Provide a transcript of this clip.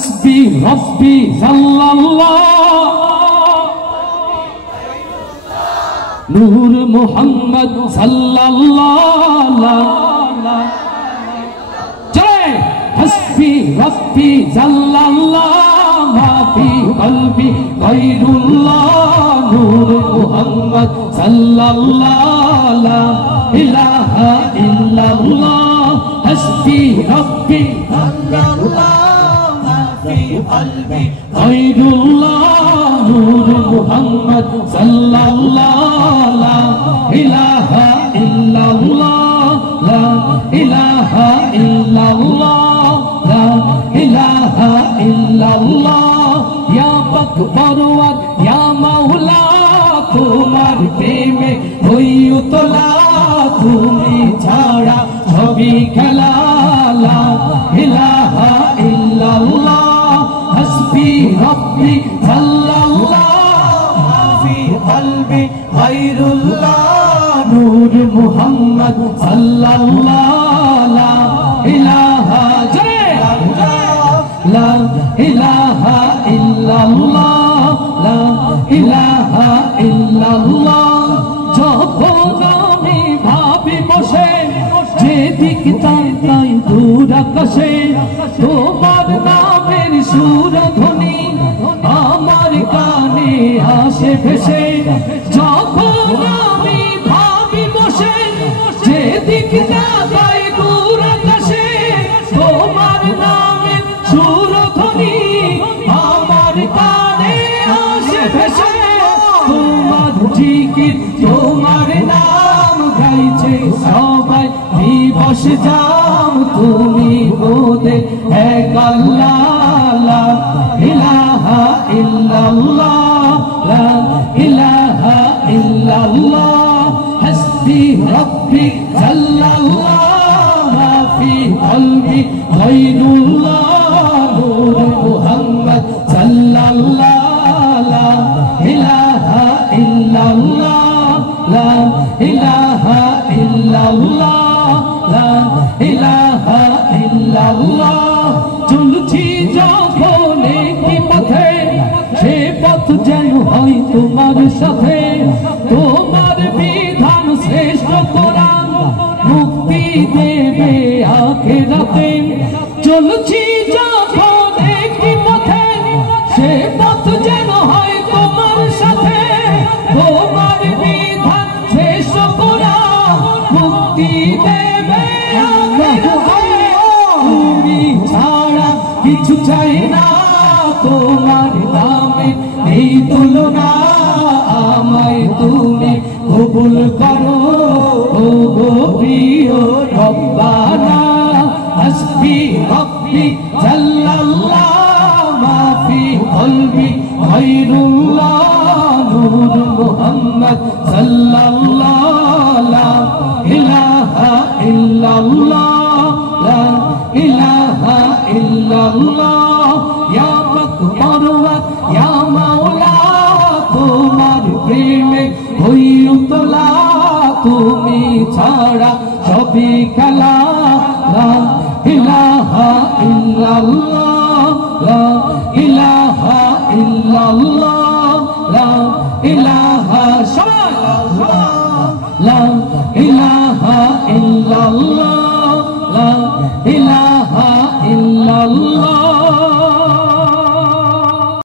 হাসবি রব্বি জাল্লাল্লাহ নূর মুহাম্মদ সাল্লাল্লাহ জয় হাসবি রব্বি জাল্লাল্লাহ মা ফি কলবি গায়রুল্লাহ নূর মুহাম্মদ সাল্লাল্লাহ লা ইলাহা ইল্লাল্লাহ হাসবি রব্বি জাল্লাল্লাহ মা ফি কলবি গায়রুল্লাহ নূর মুহাম্মদ সাল্লাল্লাহ লা ইলাহা ইল্লাল্লাহ লা ইলাহা ইল্লাল্লাহ লা ইলাহা ইল্লাল্লাহ ইয়া পাকবরওয়ার ইয়া মাওলা তোমার প্রেমে হই উতলা তুমি ছাড়া সবই খেলা লা ইলাহা ইল্লাল্লাহ হাসবি রব্বি সাল্লাল্লাহ ফি কলবি গায়রুল্লাহ নূর মুহাম্মদ সাল্লাল্লাহ লা ইলাহা লা ইলাহা ইল্লাল্লাহ লা ইলাহা ইল্লাল্লাহ যখন আমি ভাবি বসে যেদিক তাই দূর আকাশে তোমার নামের সুরধ্বনি আমার কানে আসে ভেসে যখন আমি ভাবি বসে যেদিক তাই দূর আকাশে তোমার নামের সুরধ্বনি আমার কানে আসে ভেসে তোমার জিকির তোমার নাম গাইছে সবাই দিবস যাম তুমি মোদে এক আল্লাহ লা ইলাহা ইল্লাল্লাহ লা ইলাহা ইল্লাল্লাহ হাসবি রব্বি জাল্লাল্লাহ মা ফি কলবি গায়রুল্লাহ নূর মুহাম্মদ সাল্লাল্লাহ লা ইলাহা ইল্লাল্লাহ লা ইলাহা ইল্লাল্লাহ লা ইলাহা ইল্লাল্লাহ চলছি যখন একটি পথে সে পথ যেন হয় তোমার সাথে তোমার বিধান শ্রেষ্ঠ কোরআন মুক্তি দেবে আখিরাতে চলছি যখন একটি পথে সে পথ যেন হয় তোমার সাথে তোমার বিধান শ্রেষ্ঠ কোরআন মুক্তি দেবে তুমি ছাড়া কিছু চাই না তোমার নামে এই তুলনা আমায় তুমি কবুল করো ও গো প্রিয় রব্বানা হাসবি রব্বি জাল্লাল্লাহ মা ফি কলবি গায়রুল্লাহ নূর মুহাম্মদ সাল্লাল্লাহ লা ইলাহা ইল্লাল্লাহ লা ইলাহা ইল্লাল্লাহ ইয়া পাকবরওয়ার ইয়া মাওলা তোমার প্রেমে হই উতলা তুমি ছাড়া সবই খেলা লা ইলাহা ইল্লাল্লাহ